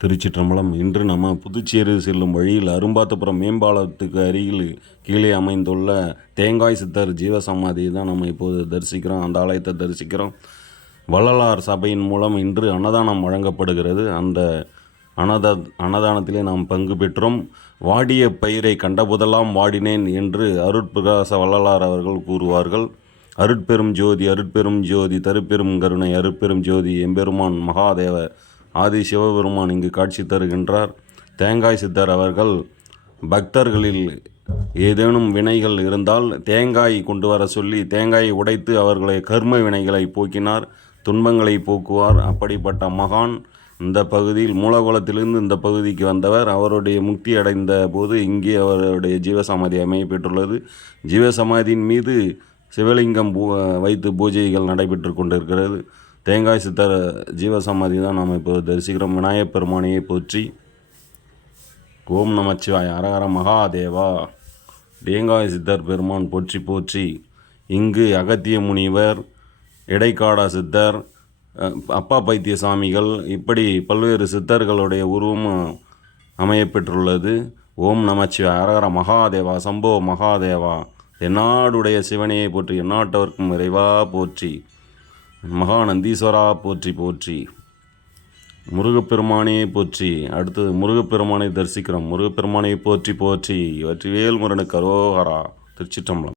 திருச்சிற்றம்பலம். இன்று நம்ம புதுச்சேரி செல்லும் வழியில் அரும்பாத்தபுரம் மேம்பாலத்துக்கு அருகில் கீழே அமைந்துள்ள தேங்காய் சித்தர் ஜீவசமாதியை தான் நம்ம இப்போது தரிசிக்கிறோம். அந்த ஆலயத்தை தரிசிக்கிறோம். வள்ளலார் சபையின் மூலம் இன்று அன்னதானம் வழங்கப்படுகிறது. அந்த அன்னதானத்திலே நாம் பங்கு பெற்றோம். வாடிய பயிரை கண்டபோதெல்லாம் வாடினேன் என்று அருட்பிரகாச வள்ளலார் அவர்கள் கூறுவார்கள். அருட்பெரும் ஜோதி அருட்பெரும் ஜோதி தருப்பெரும் கருணை அருட்பெரும் ஜோதி எம்பெருமான் மகாதேவ ஆதி சிவபெருமான் இங்கு காட்சி தருகின்றார். தேங்காய் சித்தர் அவர்கள் பக்தர்களில் ஏதேனும் வினைகள் இருந்தால் தேங்காய் கொண்டு வர சொல்லி தேங்காயை உடைத்து அவர்களை கர்ம வினைகளை போக்கினார், துன்பங்களை போக்குவார். அப்படிப்பட்ட மகான் இந்த பகுதியில் மூலகுலத்திலிருந்து இந்த பகுதிக்கு வந்தவர். அவருடைய முக்தி அடைந்த போது இங்கே அவருடைய ஜீவசமாதி அமைய பெற்றுள்ளது. ஜீவசமாதியின் மீது சிவலிங்கம் வைத்து பூஜைகள் நடைபெற்று கொண்டிருக்கிறது. தேங்காய் சித்தர் ஜீவசமாதி தான் நாம் இப்போ தரிசிக்கிறோம். விநாயகப் பெருமானையை போற்றி. ஓம் நமச்சிவாய அரஹர மகாதேவா. தேங்காய் சித்தர் பெருமான் போற்றி போற்றி. இங்கு அகத்திய முனிவர், இடைக்காடா சித்தர், அப்பா பைத்திய சாமிகள், இப்படி பல்வேறு சித்தர்களுடைய உருவமும் அமையப்பெற்றுள்ளது. ஓம் நமச்சிவாய அரஹர மகாதேவா. சம்போ மகாதேவா. எந்நாடுடைய சிவனையை போற்றி, எந்நாட்டவர்க்கும் இறைவா போற்றி. மகாநந்தீஸ்வரா போற்றி போற்றி. முருகப்பெருமானே போற்றி. அடுத்தது முருகப்பெருமானை தரிசிக்கிறோம். முருகப்பெருமானை போற்றி போற்றி. வெற்றிவேல் முருகனுக்கு அரோகரா. திருச்சிற்றம்பலம்.